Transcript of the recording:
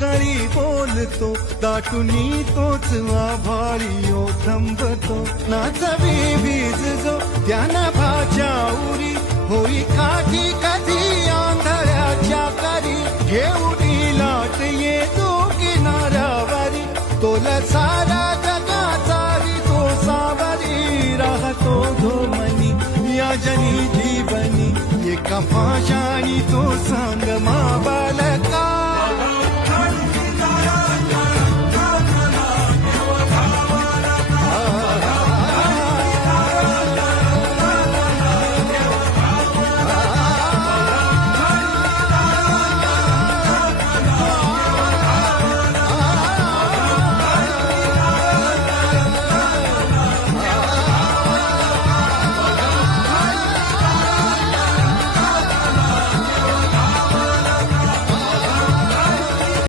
गळी बोलतो दाटुनी तोच आभाळी थंबतो नाचवी वीज जो त्यानं भाच्या उरी होई काठी कधी आंधळ्याच्या करी घेऊनी लाट येतो किनाऱ्यावरी तोल सारा जगाचारी तो सावरी राहतो धोमनी या जनी जीवनी एका पाशाणी तो सांग माबाला